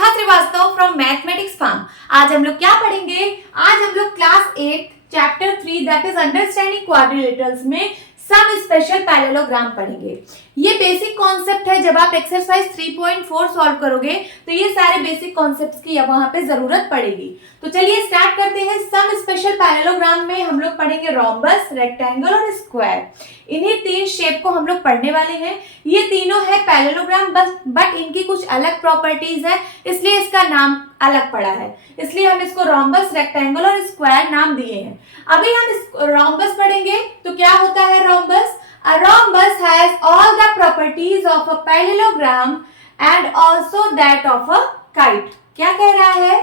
Shikha Srivastava from mathematics farm. आज हम लोग क्या पढ़ेंगे? आज हम लोग class 8 chapter 3 that is understanding quadrilaterals में सम स्पेशल पैरेललोग्राम पढ़ेंगे। ये बेसिक कॉन्सेप्ट है। जब आप एक्सरसाइज 3.4 सॉल्व करोगे तो ये सारे बेसिक कॉन्सेप्ट्स की वहां पे जरूरत पड़ेगी। तो चलिए स्टार्ट करते हैं। सम स्पेशल पैरेललोग्राम में हम लोग पढ़ेंगे रोम्बस, रेक्टेंगल और स्क्वायर। इन्हीं तीन शेप को हम लोग पढ़ने वाले हैं। ये तीनों है पैरेललोग्राम बट इनकी कुछ अलग प्रॉपर्टीज है, इसलिए इसका नाम अलग पड़ा है। इसलिए हम इसको रोम्बस, रेक्टेंगल और स्क्वायर नाम दिए हैं। अभी हम रोम्बस पढ़ेंगे तो क्या होता है rhombus? A rhombus has all the properties of a parallelogram and also that of a kite. क्या कह रहा है?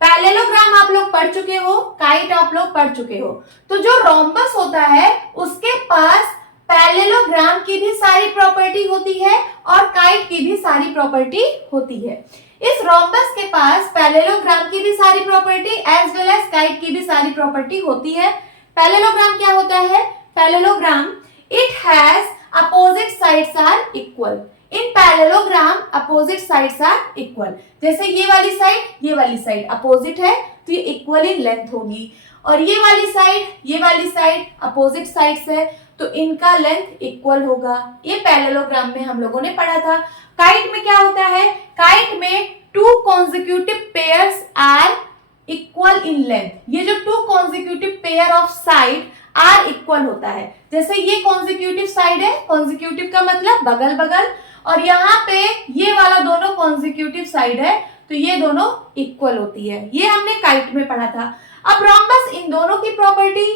पैरेललोग्राम आप लोग पढ़ चुके हो, काइट आप लोग पढ़ चुके हो। तो जो रोम्बस होता है उसके पास पैरेललोग्राम की भी सारी प्रॉपर्टी होती है और काइट की भी सारी प्रॉपर्टी होती है। इस रोम्बस के पास पैरेललोग्राम की भी सारी property as well as kite की भी सारी प्रॉपर्टी होती है। पैरेललोग्राम क्या होता है? Parallelogram it has opposite sides are equal. In parallelogram opposite sides are equal. जैसे ये वाली साइड अपोजिट है तो ये इक्वल इन लेंथ होगी, और ये वाली साइड अपोजिट साइड्स है तो इनका लेंथ इक्वल होगा। ये पैरेललोग्राम में हम लोगों ने पढ़ा था। काइट में क्या होता है? काइट में two consecutive pairs are equal in length. ये जो two consecutive pair of side are equal होता है। जैसे ये कॉन्जिक्यूटिव साइड है, कॉन्जिक्यूटिव का मतलब बगल बगल, और यहाँ पे ये वाला दोनों कॉन्जिक्यूटिव साइड है तो ये दोनों इक्वल होती है। ये हमने काइट में पढ़ा था। अब रोम्बस इन दोनों की प्रॉपर्टी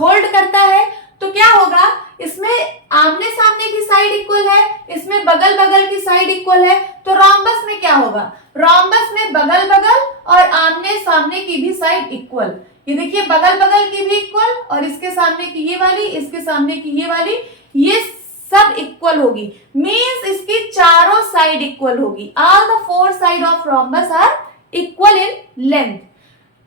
होल्ड करता है तो क्या होगा? इसमें आमने सामने की साइड इक्वल है, इसमें बगल बगल की साइड इक्वल है, तो रोम्बस में क्या होगा? रोम्बस में बगल बगल और आमने सामने की भी साइड इक्वल। ये देखिए बगल बगल की भी इक्वल और इसके सामने की ये वाली, इसके सामने की ये वाली, ये सब इक्वल होगी। मींस इसकी चारों साइड इक्वल होगी। All the four side of rhombus are equal in length.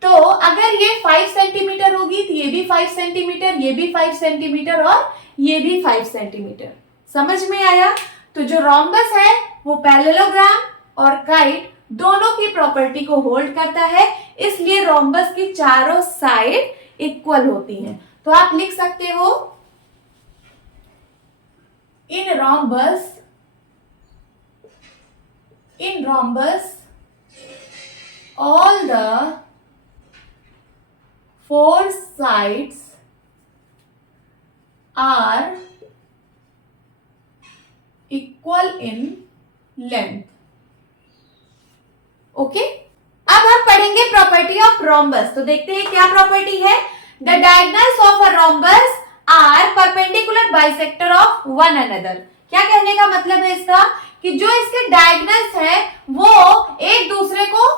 तो अगर ये 5 सेंटीमीटर होगी तो ये भी 5 सेंटीमीटर, ये भी 5 सेंटीमीटर और ये भी 5 सेंटीमीटर। समझ में आया? तो जो रोम्बस है वो पैरेललोग्राम और काइट दोनों की प्रॉपर्टी को होल्ड करता है, इसलिए रोम्बस की चारों साइड इक्वल होती हैं। तो आप लिख सकते हो in rhombus all the four sides are equal in length. Okay, अब हम पढ़ेंगे प्रॉपर्टी ऑफ रोम्बस। तो देखते हैं क्या प्रॉपर्टी है। The diagonals of a rhombus are perpendicular bisector of one another. क्या कहने का मतलब है इसका? कि जो इसके डायगोनल्स है वो एक दूसरे को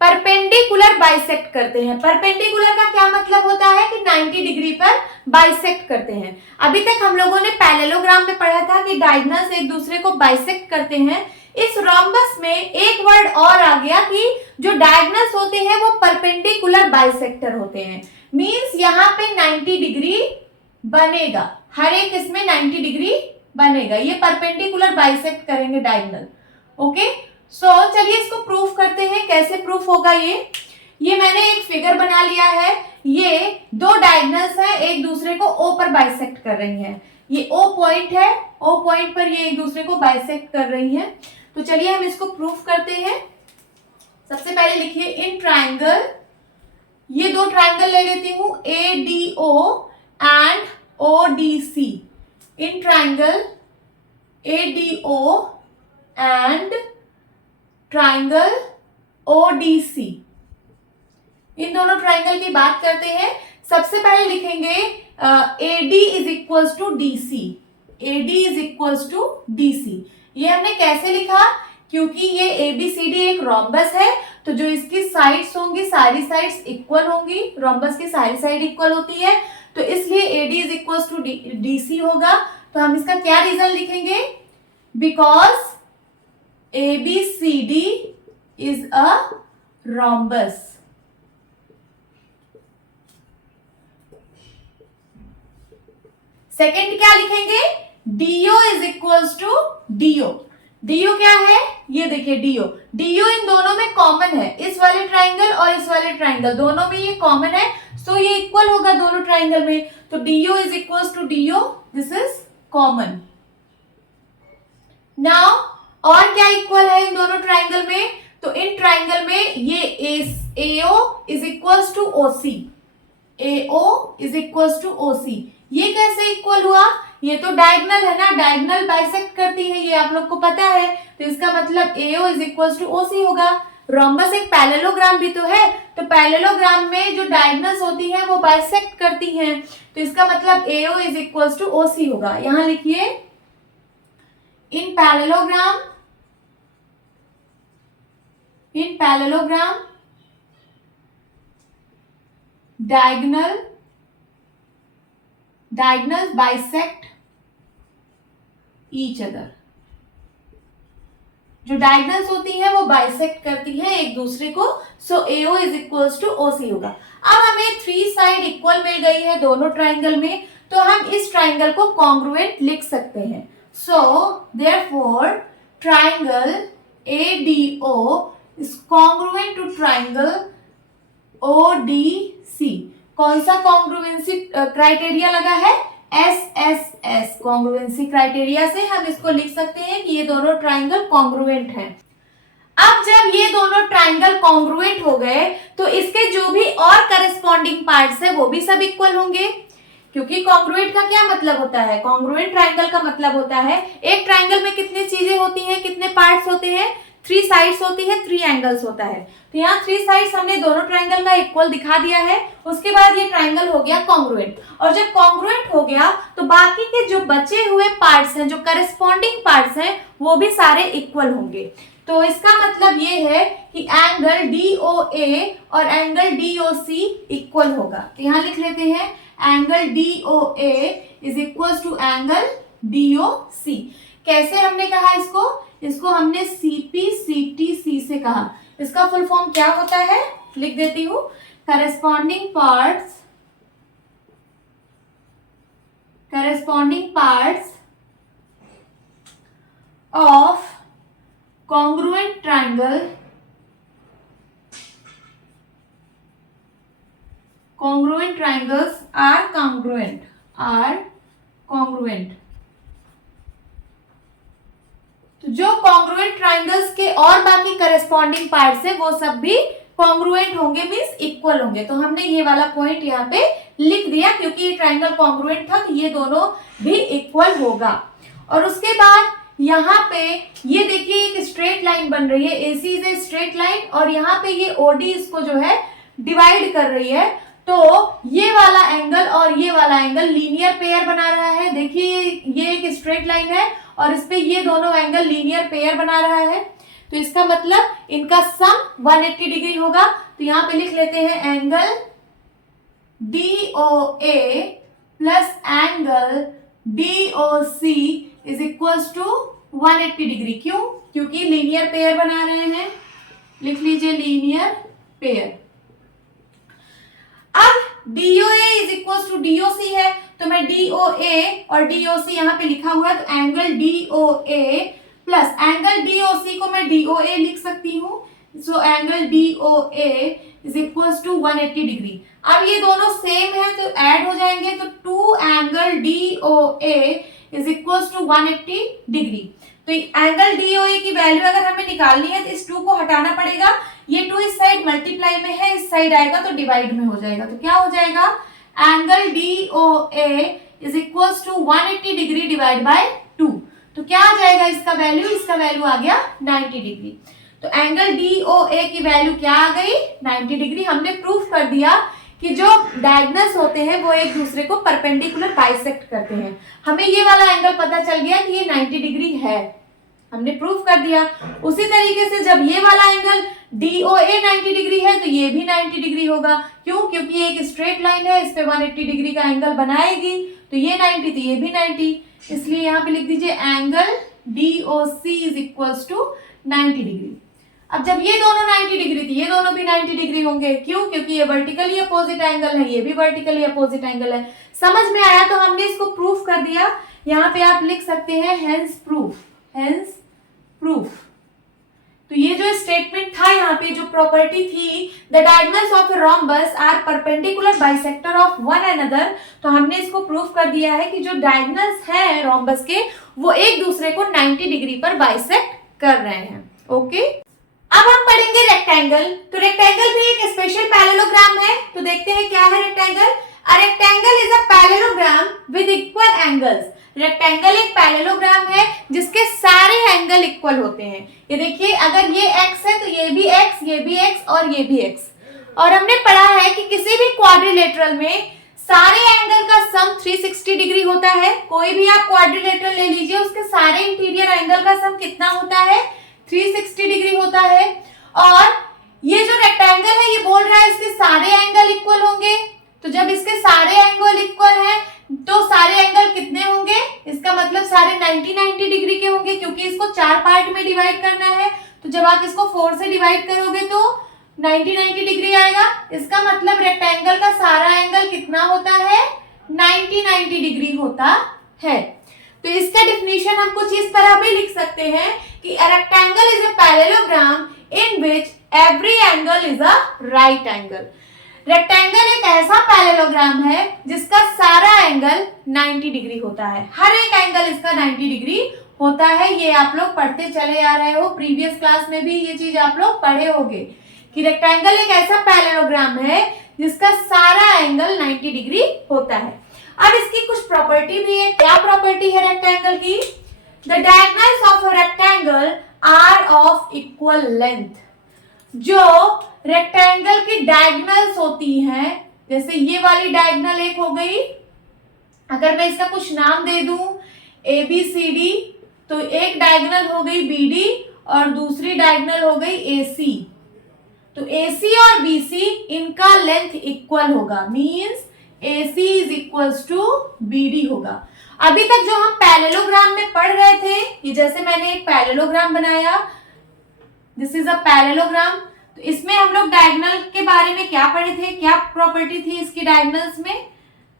परपेंडिकुलर बाइसेक्ट करते हैं। परपेंडिकुलर का क्या मतलब होता है? कि 90 डिग्री पर बाइसेक्ट करते हैं। अभी तक हम लोगों ने पैरेललोग्राम में पढ़ा था कि डायगोनल्स एक दूसरे को बाइसेक्ट करते हैं। इस रोम्बस में एक वर्ड और आ गया कि जो डायगोनल्स होते हैं वो परपेंडिकुलर बाइसेक्टर होते हैं। मींस यहाँ पे 90 डिग्री बनेगा, हर एक इसमें 90 डिग्री बनेगा। ये परपेंडिकुलर बाइसेक्ट करेंगे डायगोनल। ओके, सो चलिए इसको प्रूफ करते हैं। कैसे प्रूफ होगा ये मैंने एक फिगर बना लिया है। ये दो डायगोनल्स हैं, एक दूसरे को O पर बाइसेक्ट कर रही हैं। ये O पॉइंट है, O पॉइंट पर ये एक दूसरे को बाइसेक्ट कर रही हैं। तो चलिए हम इसको प्रूफ करते हैं। सबसे पहले लिखिए इन ट्राइंगल, ये दो ट्राइंगल ले लेती हूं, ADO and ODC। In triangle ADO and triangle ODC, इन दोनों ट्राइंगल की बात करते हैं। सबसे पहले लिखेंगे AD is equals to DC। AD is equals to DC। ये हमने कैसे लिखा? क्योंकि ये ABCD एक रोम्बस है तो जो इसकी साइड्स होंगी सारी साइड्स इक्वल होंगी। रोम्बस की सारी साइड इक्वल होती है तो इसलिए AD is equals to DC होगा। तो हम इसका क्या रीजन लिखेंगे? Because ABCD is a rhombus. Second क्या लिखेंगे? DO is equals to DO. D O क्या है, ये देखिए डीओ, डीओ इन दोनों में कॉमन है, इस वाले ट्राइंगल और इस वाले ट्राइंगल दोनों में ये कॉमन है, सो ये इक्वल होगा दोनों ट्राइंगल में, तो D O is equal to D O, this is common. Now और क्या इक्वल है इन दोनों ट्राइंगल में, तो इन ट्राइंगल में ये AO is equal to OC, AO is equal to OC, ये कैसे इक्वल हुआ, ये तो डायगोनल है ना, डायगोनल बाइसेक्ट करती है, ये आप लोग को पता है, तो इसका मतलब AO is equal to OC होगा। रोम्बस एक पैरेललोग्राम भी तो है, तो पैरेललोग्राम में जो डायगोनल्स होती हैं वो बाइसेक्ट करती हैं, तो इसका मतलब AO is equal to OC होगा। यहां लिखिए in parallelogram, in parallelogram diagonals bisect each other, जो डायगोनल्स होती हैं वो बाइसेक्ट करती हैं एक दूसरे को, so AO is equal to OC होगा। अब हमें 3 साइड इक्वल मिल गई है दोनों ट्राइंगल में, तो हम इस ट्राइंगल को कॉन्ग्रुएंट लिख सकते हैं, so therefore triangle ADO is congruent to triangle ODC। कौन सा कॉन्ग्रुएंसी क्राइटेरिया लगा है, SSS, कॉन्ग्रुएंसी क्राइटेरिया से हम इसको लिख सकते हैं कि ये दोनों ट्राइंगल कॉन्ग्रुएंट हैं। अब जब ये दोनों ट्राइंगल कॉन्ग्रुएंट हो गए तो इसके जो भी और करस्पॉन्डिंग पार्ट्स है वो भी सब इक्वल होंगे, क्योंकि कॉन्ग्रुएंट का क्या मतलब होता है, कॉन्ग्रुएंट ट्राइंगल का मतलब होता है एक ट्राइंगल में कितनी चीजें होती हैं, कितने पार्ट्स होते हैं, 3 साइड्स होती है, 3 एंगल्स होता है, तो यहाँ 3 साइड्स हमने दोनों ट्राइंगल का इक्वल दिखा दिया है, उसके बाद ये ट्राइंगल हो गया कॉन्ग्रुएंट, और जब कॉन्ग्रुएंट हो गया तो बाकी के जो बचे हुए पार्ट्स हैं, जो करस्पॉन्डिंग पार्ट्स हैं, वो भी सारे इक्वल होंगे। तो इसका मतलब ये है कि एंगल DOA और एंगल DOC इक्वल होगा, तो यहाँ लिख लेते हैं angle DOA is equal to angle DOC। कैसे हमने कहा इसको, इसको हमने CPCTC से कहा, इसका फुल फॉर्म क्या होता है लिख देती हूं, corresponding parts of congruent triangle, congruent triangles are congruent, तो जो कॉन्ग्रुएंट ट्राइंगल्स के और बाकी करस्पॉन्डिंग पार्ट्स है वो सब भी कॉन्ग्रुएंट होंगे, मींस इक्वल होंगे, तो हमने ये वाला पॉइंट यहाँ पे लिख दिया, क्योंकि ये ट्राइंगल कॉन्ग्रुएंट था तो ये दोनों भी इक्वल होगा। और उसके बाद यहाँ पे ये देखिए एक स्ट्रेट लाइन बन रही है, AC is a straight line, और यहाँ पे ये OD इसको जो है डिवाइड कर रही है, तो ये वाला एंगल और ये वाला एंगल लीनियर पेयर बना रहा है। देखिए ये एक स्ट्रेट लाइन है और इस पे ये दोनों एंगल लीनियर पेयर बना रहा है, तो इसका मतलब इनका सम 180 डिग्री होगा। तो यहाँ पे लिख लेते हैं angle DOA plus angle DOC is equal to 180 degree. क्यों? क्योंकि लीनियर पेयर बना रहे हैं, लिख लीजिए लीनियर पेयर। अब DOA is equal to DOC है, तो मैं DOA और DOC यहाँ पे लिखा हुआ है, तो angle DOA plus angle DOC को मैं DOA लिख सकती हूँ, so angle DOA is equal to 180 degree. अब ये दोनों सेम है तो ऐड हो जाएंगे, तो 2 angle DOA is equal to 180 degree. तो एंगल DOA की वैल्यू अगर हमें निकालनी है तो इस 2 को हटाना पड़ेगा, ये 2 इस साइड मल्टीप्लाई में है, इस साइड आएगा तो डिवाइड में हो जाएगा, तो क्या हो जाएगा angle DOA is equal to 180 degree divide by 2, तो क्या आ जाएगा इसका वैल्यू, इसका वैल्यू आ गया 90 डिग्री। तो एंगल DOA की वैल्यू क्या आ गई 90 डिग्री। हमने प्रूफ कर दिया कि जो डायगोनल्स होते हैं वो एक दूसरे को परपेंडिकुलर बाइसेक्ट करते हैं। हमें ये वाला एंगल पता चल गया कि ये 90 डिग्री है, हमने प्रूफ कर दिया। उसी तरीके से जब ये वाला एंगल DOA 90 डिग्री है तो ये भी 90 डिग्री होगा। क्यों? क्योंकि ये एक स्ट्रेट लाइन है, इस पे 180 डिग्री का एंगल बनाएगी, तो ये 90 तो ये भी 90, इसलिए यहाँ पे लिख दीजिए angle DOC is equal to 90 degree. अब जब ये दोनों 90 डिग्री थी, ये दोनों भी 90 डिग्री होंगे। क्यों? क्योंकि ये वर्टिकली अपोजिट एंगल है, ये भी वर्टिकली अपोजिट एंगल है। समझ में आया? तो हमने इसको प्रूफ कर दिया। यहाँ पे आप लिख सकते हैं हेंस प्रूफ, हेंस प्रॉपर्टी थी the diagonals of a rhombus are perpendicular bisector of one another, तो हमने इसको प्रूव कर दिया है कि जो डायगोनल्स हैं रोम्बस के वो एक दूसरे को 90 डिग्री पर बाइसेक्ट कर रहे हैं। ओके, अब हम पढ़ेंगे रेक्टेंगल। तो रेक्टेंगल भी एक स्पेशल पैरेललोग्राम है, तो देखते हैं क्या है rectangle. A rectangle is a parallelogram with equal angles. Rectangle एक पैरेललोग्राम है जिसके सारे एंगल इक्वल होते हैं। ये देखिए, अगर ये x है तो ये भी x, ये भी x और ये भी x। और हमने पढ़ा है कि किसी भी क्वाड्रिलेटरल में सारे एंगल का सम 360 डिग्री होता है। कोई भी आप क्वाड्रिलेटरल ले लीजिए, उसके सारे इंटीरियर एंगल का सम कितना होता है, 360 डिग्री होता है। और ये जो रेक्टेंगल है ये बोल रहा है इसके सारे एंगल इक्वल होंगे। तो जब इसके सारे एंगल इक्वल हैं तो सारे एंगल कितने होंगे, इसका मतलब सारे 90 डिग्री के होंगे, क्योंकि इसको 4 पार्ट में डिवाइड करना है। तो जब आप इसको 4 से डिवाइड करोगे तो 90 डिग्री आएगा। इसका मतलब रेक्टेंगल का सारा एंगल कितना होता है, 90 डिग्री होता है। तो इसका डेफिनेशन हम कुछ इस तरह भी लिख सकते हैं कि a rectangle is a parallelogram in which every angle is a right angle। Rectangle एक ऐसा पैरेललोग्राम है जिसका सारा एंगल 90 डिग्री होता है, हर एक एंगल इसका 90 डिग्री होता है। ये आप लोग पढ़ते चले आ रहे हो, प्रीवियस क्लास में भी ये चीज आप लोग पढ़े होंगे कि रेक्टेंगल एक ऐसा पैरेललोग्राम है जिसका सारा एंगल 90 डिग्री होता है। अब इसकी कुछ प्रॉपर्टी भी है। क्या प्रॉपर्टी है रेक्टेंगल की? The diagonals of a rectangle are of equal length. जो रेक्टेंगल की डायगोनल्स होती हैं, जैसे ये वाली डायगोनल एक हो गई, अगर मैं इसका कुछ नाम दे दूं ABCD, तो एक डायगोनल हो गई BD और दूसरी डायगोनल हो गई AC। तो AC और BC इनका लेंथ इक्वल होगा, means AC is equals to BD होगा। अभी तक जो हम पैरेललोग्राम में पढ़ रहे थे, ये जैसे मैंने एक पैरेललोग्राम बनाया, दिस इज अ पैरेललोग्राम, तो इसमें हम लोग डायगोनल के बारे में क्या पढ़े थे, क्या प्रॉपर्टी थी इसकी डायगोनल्स में?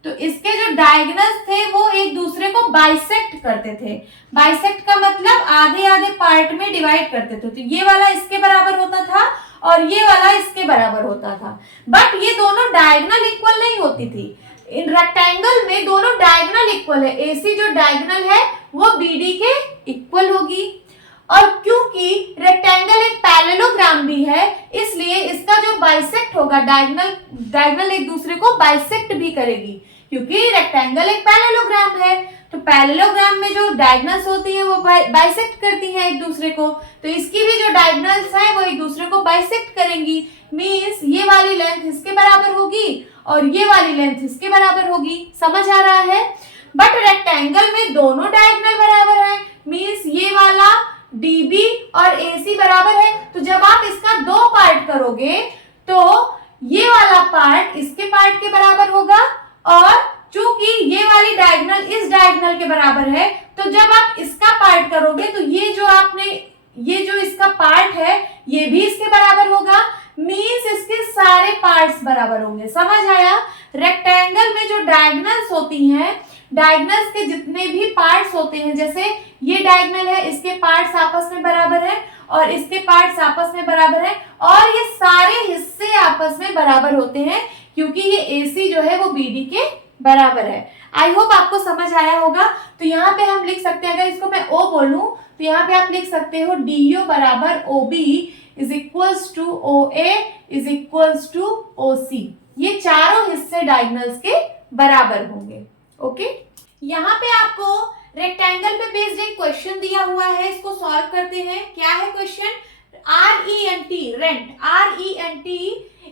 तो इसके जो डायगोनल्स थे वो एक दूसरे को बाइसेक्ट करते थे। बाइसेक्ट का मतलब आधे आधे पार्ट में डिवाइड करते थे। तो ये वाला इसके बराबर होता था और ये वाला इसके बराबर होता था, बट ये दोनों डायगोनल इक्वल नहीं होती थी। इन रेक्टेंगल में दोनों डायगोनल इक्वल है। AC जो डायगोनल है वो BD के इक्वल होगी। और क्योंकि रेक्टेंगल एक पैरेललोग्राम भी है, इसलिए इसका जो बाइसेक्ट होगा, डायगोनल एक दूसरे को बाइसेक्ट भी करेगी, क्योंकि रेक्टेंगल एक पैरेललोग्राम है। तो पैरेललोग्राम में जो डायगोनल्स होती है वो बाइसेक्ट करती हैं एक दूसरे को, तो इसकी भी जो डायगोनल्स है वो एक दूसरे को बाइसेक्ट करेंगी। मींस ये वाली लेंथ इसके बराबर होगी और ये वाली लेंथ इसके बराबर होगी। समझ आ रहा है? बट रेक्टेंगल में दोनों डायगोनल बराबर है, मींस ये वाला DB और AC बराबर है। तो जब आप इसका 2 पार्ट करोगे तो ये वाला पार्ट इसके पार्ट के बराबर होगा, और चूंकि ये वाली डायगोनल इस डायगोनल के बराबर है, तो जब आप इसका पार्ट करोगे तो ये जो इसका पार्ट है ये भी इसके बराबर होगा, मींस इसके सारे पार्ट्स बराबर होंगे। समझ आया? रेक्टेंगल में जो डायगोनल्स होती हैं, डायगोनल्स के जितने भी पार्ट्स होते हैं, जैसे ये डायगोनल है, इसके पार्ट्स आपस में बराबर है और इसके पार्ट्स आपस में बराबर है, और ये सारे हिस्से आपस में बराबर होते हैं, क्योंकि ये AC जो है वो BD के बराबर है। आई होप आपको समझ आया होगा। तो यहाँ पे हम लिख सकते हैं, अगर इसको मैं O बोलूं तो यहाँ पे आप लिख सकते हो DO बराबर OB is equals to OA is equals to OC। ये चारों हिस्से डायगोनल्स के बराबर होंगे। ओके, यहाँ पे आपको रेक्टेंगल पे बेस्ड एक क्वेश्चन दिया हुआ है, इसको सॉल्व करते हैं। क्या है question? RENT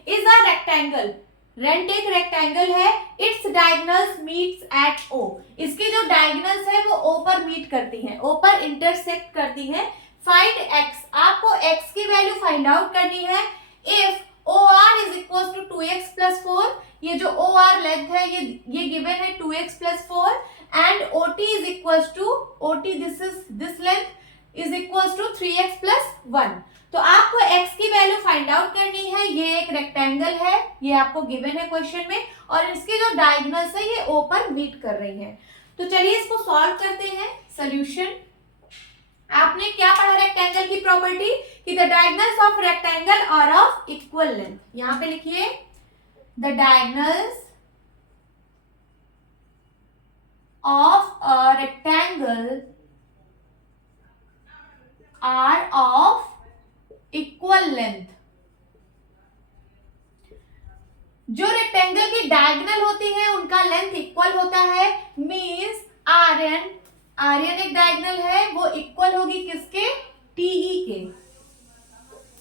is a rectangle. Rent एक रेक्टेंगल है, it's diagonals meets eight O। इसकी जो डायगोनल्स है वो O पर मीट करती हैं, O पर इंटरसेक्ट करती हैं। फाइंड X, आपको X की वैल्यू फाइंड आउट करनी है। If OR is equal to 2x plus 4, ये जो OR लेंथ है ये गिवन है 2x plus 4, and OT is equal to this length is equal to 3x plus 1। तो आपको x की वैल्यू फाइंड आउट करनी है। ये एक रेक्टेंगल है, ये आपको गिवन है क्वेश्चन में, और इसकी जो डायगोनल्स है ये O पर मीट कर रही है। तो चलिए इसको सॉल्व करते हैं। सॉल्यूशन, आपने क्या पढ़ा रेक्टेंगल की प्रॉपर्टी कि the diagonals of rectangle are of equal length. यहां पे लिखिए the diagonals of a rectangle are of equal length. जो रेक्टेंगल की डायगोनल होती है उनका लेंथ इक्वल होता है, मींस आर्यन एक डायगोनल है, वो इक्वल होगी किसके, टीई के,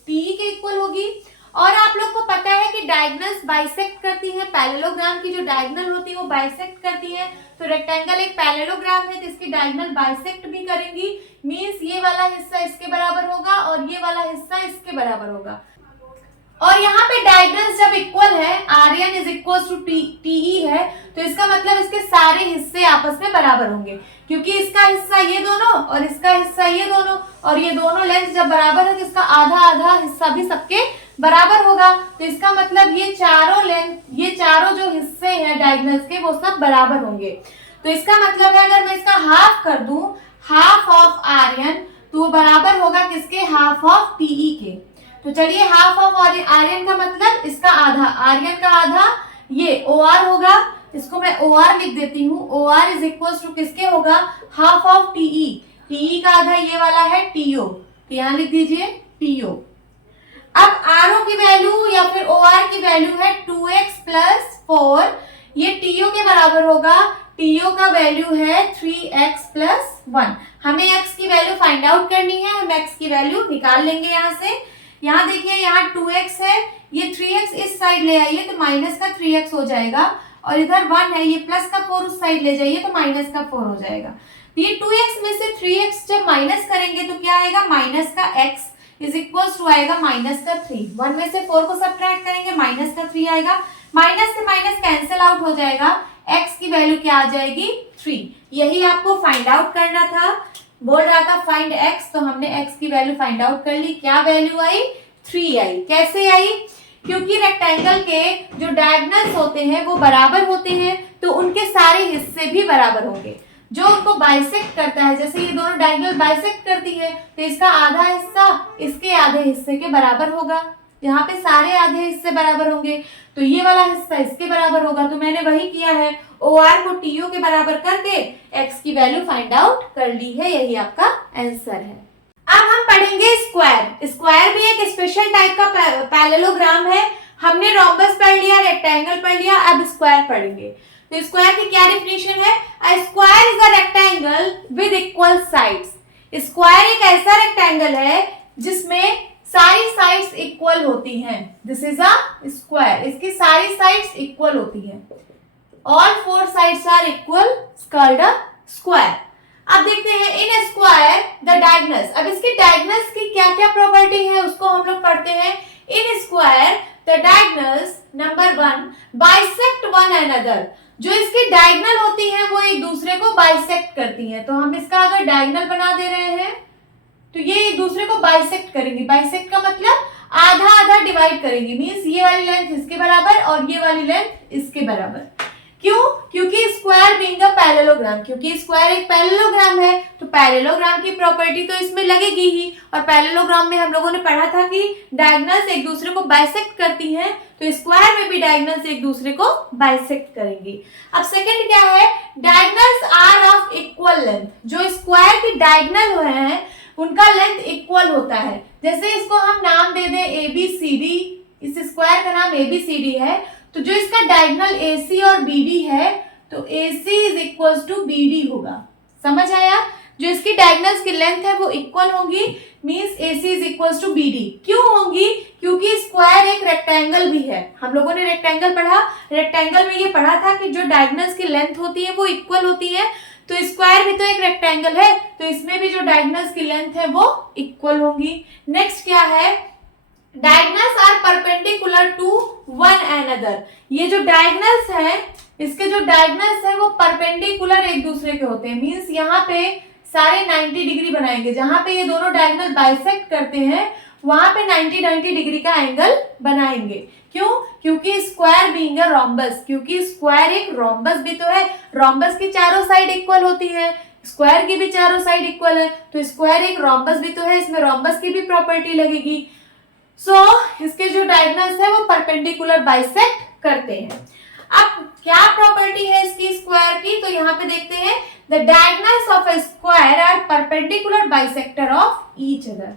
टीई के इक्वल होगी। और आप लोग को पता है कि डायगोनल्स बाइसेक्ट करती हैं, पैरेललोग्राम की जो डायगोनल होती है वो बाइसेक्ट करती है। तो रेक्टेंगल एक पैरेललोग्राम है तो इसकी डायगोनल बाइसेक्ट भी करेंगी, मींस ये वाला हिस्सा इसके बराबर होगा और ये वाला हिस्सा इसके बराबर होगा। और यहाँ पे डायगोनल्स जब इक्वल है, आर्यन इज इक्वल टू टीई है, तो इसका मतलब इसके सारे हिस्से आपस में बराबर होंगे, क्योंकि इसका हिस्सा ये दोनों और इसका हिस्सा ये दोनों, और ये दोनों लेंथ जब बराबर है तो इसका आधा आधा हिस्सा भी सबके बराबर होगा। तो इसका मतलब ये चारों जो हिस्से हैं डायगोनल्स के वो सब बराबर होंगे। तो इसका मतलब है अगर मैं इसका हाफ कर दूं, हाफ ऑफ आर्यन, तो वो बराबर होगा किसके, हाफ ऑफ टीई के। तो चलिए हाफ ऑफ आर्यन का मतलब इसका आधा, आर्यन का आधा ये ओआर होगा, इसको मैं ओआर लिख देती हूँ। ओआर इज इक्वल टू किसके होगा, हाफ ऑफ टीई, टीई का आधा ये वाला है टीओ, तो यहाँ लिख दीजिए टीओ। अब आरओ की वैल्यू या फिर ओआर की वैल्यू है 2x प्लस 4, ये टीओ के बराबर होगा, टीओ का वैल्यू है 3x प्लस 1। हमें x की वैल्यू फाइंड आउट करनी है, हम x की वैल्यू निकाल लेंगे यहाँ से। यहाँ देखिए यहाँ 2x है, ये 3x इस साइड ले आइए तो माइनस का 3x हो जाएगा, और इधर 1 है, ये प्लस का 4 उस साइड ले जाइए तो माइनस का 4 हो जाएगा। ये 2x में से 3x जब माइनस करेंगे तो क्या आएगा, माइनस का x इज इक्वल टू आएगा माइनस का 3। 1 में से 4 को सब्ट्रैक्ट करेंगे, माइनस का 3 आएगा, माइनस से माइनस कैंसिल आउट हो जाएगा, x की वैल्यू क्या आ जाएगी, 3। यही आपको फाइंड आउट करना था, बोल रहा था फाइंड x, तो हमने x की वैल्यू फाइंड आउट कर ली। क्या वैल्यू आई, 3 आई। कैसे आई, क्योंकि रेक्टेंगल के जो डायगोनल्स होते हैं वो बराबर होते हैं, तो उनके सारे हिस्से भी बराबर होंगे। जो उनको बाइसेक्ट करता है, जैसे ये दोनों डायगोनल बाइसेक्ट करती है, तो इसका आधा हिस्सा इसके आधे हिस्से के बराबर होगा, यहाँ पे सारे आधे हिस्से बराबर होंगे, तो ये वाला हिस्सा इसके बराबर होगा। तो मैंने वही किया है, OR को TO के बराबर करके x की वैल्यू फाइंड आउट कर ली है, यही आपका आंसर है। अब हम पढ़ेंगे स्क्वायर। स्क्वायर भी एक स्पेशल टाइप का पैरेललोग्राम है। हमने रोम्बस पढ़ लिया, रेक्टेंगल पढ़ लिया, अब स्क्वायर पढ़ेंगे। तो स्क्वायर की क्या डेफिनेशन है, a square is a rectangle with equal sides. Square एक ऐसा रेक्टेंगल है जिसमें सारी साइड्स इक्वल होती हैं। दिस इज अ स्क्वायर, इसकी सारी साइड्स इक्वल होती हैं, all 4 sides are equal, called a square. अब देखते हैं इन स्क्वायर द डायगोनल्स। अब इसकी डायगोनल्स की क्या क्या प्रॉपर्टी है उसको हम लोग पढ़ते हैं। In square the diagonals, number 1, bisect one another. जो इसकी डायगोनल होती है वो एक दूसरे को बाइसेक्ट करती है। तो हम इसका अगर डायगोनल बना दे रहे हैं तो ये एक दूसरे को बाइसेक्ट करेंगी। बाइसेक्ट का मतलब आधा आधा डिवाइड करेंगी, मींस ये वाली लेंथ इसके बराबर और ये वाली लेंथ इसके बराबर। क्यों, क्योंकि स्क्वायर बीइंग अ पैरेललोग्राम, क्योंकि स्क्वायर एक पैरेललोग्राम है तो पैरेललोग्राम की प्रॉपर्टी तो इसमें लगेगी ही। और पैरेललोग्राम में हम लोगों ने पढ़ा था कि डायगोनल्स एक दूसरे को बाइसेक्ट करती हैं, तो स्क्वायर में भी डायगोनल्स एक दूसरे को बाइसेक्ट करेंगी। अब सेकंड क्या है, diagonals are of equal length. जो स्क्वायर की डायगोनल हैं उनका लेंथ इक्वल होता है। जैसे इसको हम नाम दे दें ABCD, इस स्क्वायर का नाम ABCD है, तो जो इसका डायगोनल AC और BD है तो AC is equal to BD होगा। समझ आया, जो इसकी डायगोनल्स की लेंथ है वो इक्वल होंगी, means AC is equal to BD। क्यों होंगी, क्योंकि स्क्वायर एक रेक्टेंगल भी है। हम लोगों ने रेक्टेंगल पढ़ा, रेक्टेंगल में ये पढ़ा था कि जो डायगोनल्स की लेंथ होती है वो इक्वल होती है, तो स्क्वायर भी तो एक रेक्टेंगल है, तो इसमें भी जो डायगोनल्स की लेंथ है वो इक्वल होंगी। नेक्स्ट क्या है, diagonals are perpendicular to one another. ये जो डायगोनल्स है, इसके जो डायगोनल्स है वो परपेंडिकुलर एक दूसरे के होते हैं, मींस यहाँ पे सारे 90 डिग्री बनाएंगे। जहां पे ये दोनों डायगोनल बाइसेक्ट करते हैं वहां पे 90 डिग्री का एंगल बनाएंगे। क्यों, क्योंकि स्क्वायर बीइंग अ रोम्बस, क्योंकि स्क्वायर एक रोम्बस भी तो है। रोम्बस की चारों साइड इक्वल होती है, स्क्वायर की भी चारों साइड इक्वल है, तो स्क्वायर एक रोम्बस भी तो है, इसमें रोम्बस की भी प्रॉपर्टी लगेगी। सो इसके जो डायगोनल्स है वो परपेंडिकुलर बाइसेक्ट करते हैं। अब क्या प्रॉपर्टी है इसकी स्क्वायर की, तो यहाँ पे देखते हैं the diagonals of a square are perpendicular bisector of each other.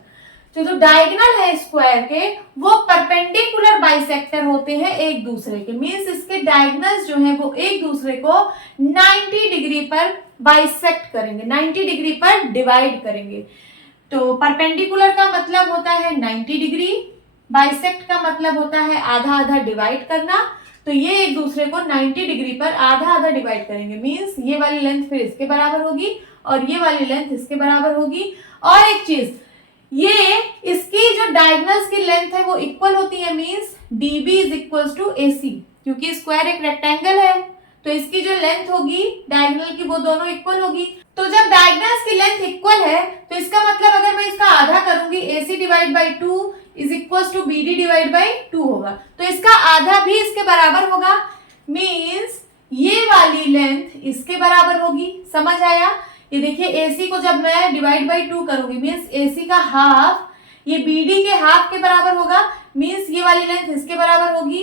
तो जो डायगोनल है स्क्वायर के वो परपेंडिकुलर बाइसेक्टर होते हैं एक दूसरे के, मींस इसके डायगोनल्स जो हैं वो एक दूसरे को 90 डिग्री पर बाइसेक्ट करेंगे, 90 डिग्री पर डिवाइड करेंगे। तो परपेंडिकुलर का मतलब होता है 90 डिग्री, बाइसेक्ट का मतलब होता है आधा आधा डिवाइड करना। तो ये एक दूसरे को 90 डिग्री पर आधा आधा डिवाइड करेंगे, मींस ये वाली लेंथ फिर इसके बराबर होगी और ये वाली लेंथ इसके बराबर होगी। और एक चीज, ये इसकी जो डायगोनल्स की लेंथ है वो इक्वल होती है, means DB is equal to AC, क्योंकि स्क्वायर एक रेक्टेंगल है तो इसकी जो लेंथ होगी डायगोनल की वो दोनों इक्वल होगी। तो जब डायगोनल्स की लेंथ इक्वल है तो इसका मतलब अगर मैं इसका आधा करूंगी AC divide by 2 is equal to BD divide by 2 होगा, तो इसका आधा भी इसके बराबर होगा, मींस ये वाली लेंथ इसके बराबर होगी। समझ आया? ये देखिए AC को जब मैं डिवाइड बाई 2 करूंगी मींस AC का हाफ ये BD के हाफ के बराबर होगा, मींस ये वाली लेंथ इसके बराबर होगी।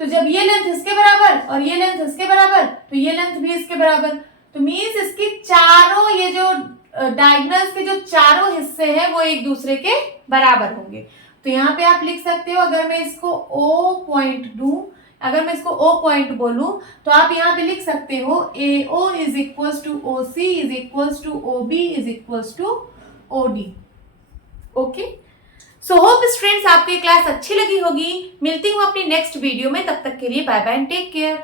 तो जब ये लेंथ इसके बराबर और ये लेंथ इसके बराबर तो ये लेंथ भी इसके बराबर, तो मींस इसकी चारों ये जो डायगोनल्स के जो चारों हिस्से हैं वो एक दूसरे के बराबर होंगे। तो यहाँ पे आप लिख सकते हो, अगर मैं इसको O पॉइंट दूं, अगर मैं इसको O पॉइंट बोलूं तो आप यहाँ पे लिख सकते हो AO is equal to OC is equal to OB is equal to OD। Okay, so hope students आपको क्लास अच्छी लगी होगी। मिलती हूँ अपनी नेक्स्ट वीडियो में, तब तक के लिए bye bye and take care.